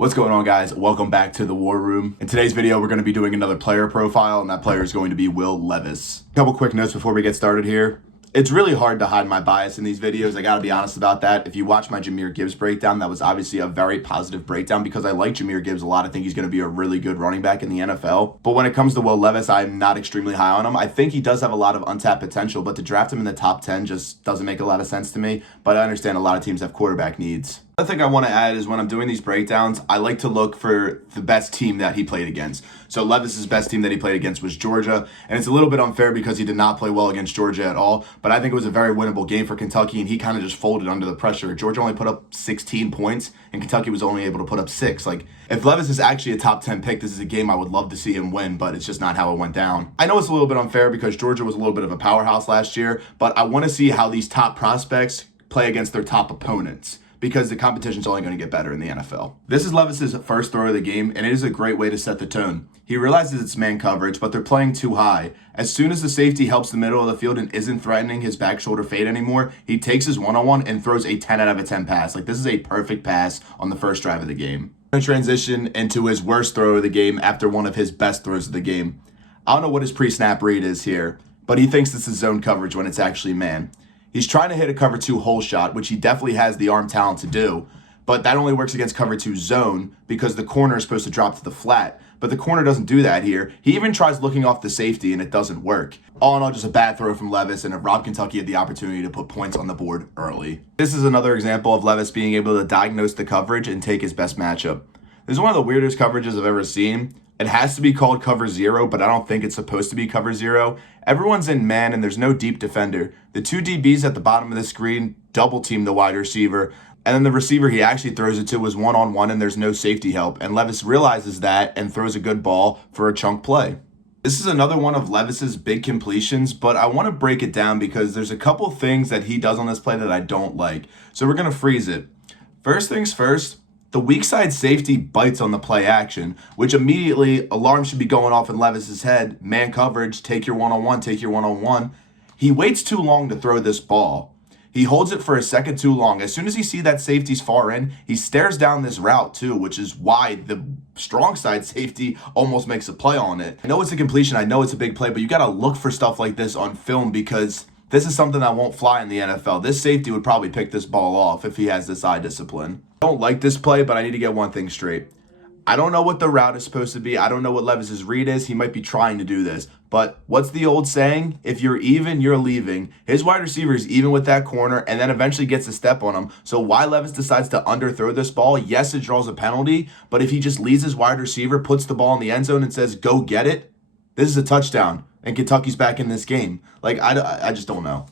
What's going on, guys? Welcome back to the War Room. In today's video, we're going to be doing another player profile, and that player is going to be Will Levis. A couple quick notes before we get started here. It's really hard to hide my bias in these videos. I gotta be honest about that. If you watch my Jahmyr Gibbs breakdown, that was obviously a very positive breakdown because I like Jahmyr Gibbs a lot. I think he's gonna be a really good running back in the NFL. But when it comes to Will Levis, I'm not extremely high on him. I think he does have a lot of untapped potential, but to draft him in the top 10 just doesn't make a lot of sense to me. But I understand a lot of teams have quarterback needs. Another thing I want to add is when I'm doing these breakdowns, I like to look for the best team that he played against. So Levis's best team that he played against was Georgia, and it's a little bit unfair because he did not play well against Georgia at all, but I think it was a very winnable game for Kentucky, and he kind of just folded under the pressure. Georgia only put up 16 points, and Kentucky was only able to put up 6. Like, if Levis is actually a top 10 pick, this is a game I would love to see him win, but it's just not how it went down. I know it's a little bit unfair because Georgia was a little bit of a powerhouse last year, but I want to see how these top prospects play against their top opponents, because the competition's only going to get better in the NFL. This is Levis's first throw of the game, and it is a great way to set the tone. He realizes it's man coverage, but they're playing too high. As soon as the safety helps the middle of the field and isn't threatening his back shoulder fade anymore, he takes his one-on-one and throws a 10 out of 10 pass. Like, this is a perfect pass on the first drive of the game. Going to transition into his worst throw of the game after one of his best throws of the game. I don't know what his pre-snap read is here, but he thinks this is zone coverage when it's actually man. He's trying to hit a cover 2 hole shot, which he definitely has the arm talent to do, but that only works against cover 2 zone because the corner is supposed to drop to the flat, but the corner doesn't do that here. He even tries looking off the safety and it doesn't work. All in all, just a bad throw from Levis, and it robbed Kentucky of the opportunity to put points on the board early. This is another example of Levis being able to diagnose the coverage and take his best matchup. This is one of the weirdest coverages I've ever seen. It has to be called cover 0, but I don't think it's supposed to be cover 0. Everyone's in man and there's no deep defender. The 2 DBs at the bottom of the screen double team the wide receiver, and then the receiver he actually throws it to was one-on-one and there's no safety help. And Levis realizes that and throws a good ball for a chunk play. This is another one of Levis's big completions, but I want to break it down because there's a couple things that he does on this play that I don't like. So we're going to freeze it. First things first, the weak side safety bites on the play action, which immediately alarm should be going off in Levis's head. Man coverage, take your one-on-one, take your one-on-one. He waits too long to throw this ball. He holds it for a second too long. As soon as he sees that safety's far in, he stares down this route too, which is why the strong side safety almost makes a play on it. I know it's a completion, I know it's a big play, but you got to look for stuff like this on film because this is something that won't fly in the NFL. This safety would probably pick this ball off if he has this eye discipline. I don't like this play, but I need to get one thing straight. I don't know what the route is supposed to be. I don't know what Levis's read is. He might be trying to do this. But what's the old saying? If you're even, you're leaving. His wide receiver is even with that corner and then eventually gets a step on him. So why Levis decides to underthrow this ball, yes, it draws a penalty. But if he just leads his wide receiver, puts the ball in the end zone and says, go get it, this is a touchdown. And Kentucky's back in this game. Like, I just don't know.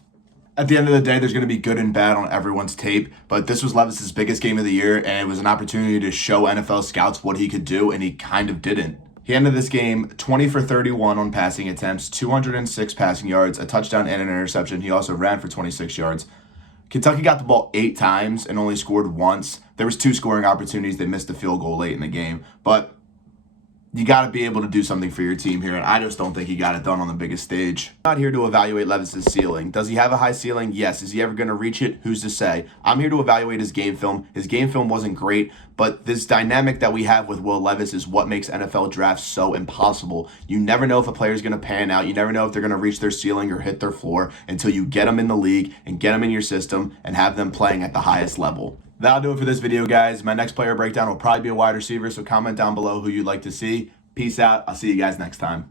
At the end of the day, there's going to be good and bad on everyone's tape, but this was Levis's biggest game of the year, and it was an opportunity to show NFL scouts what he could do, and he kind of didn't. He ended this game 20 for 31 on passing attempts, 206 passing yards, a touchdown and an interception. He also ran for 26 yards. Kentucky got the ball 8 times and only scored once. There was 2 scoring opportunities. They missed a field goal late in the game, but you got to be able to do something for your team here, and I just don't think he got it done on the biggest stage. I'm not here to evaluate Levis's ceiling. Does he have a high ceiling? Yes. Is he ever going to reach it? Who's to say? I'm here to evaluate his game film. His game film wasn't great, but this dynamic that we have with Will Levis is what makes NFL drafts so impossible. You never know if a player is going to pan out. You never know if they're going to reach their ceiling or hit their floor until you get them in the league and get them in your system and have them playing at the highest level. That'll do it for this video, guys. My next player breakdown will probably be a wide receiver, so comment down below who you'd like to see. Peace out. I'll see you guys next time.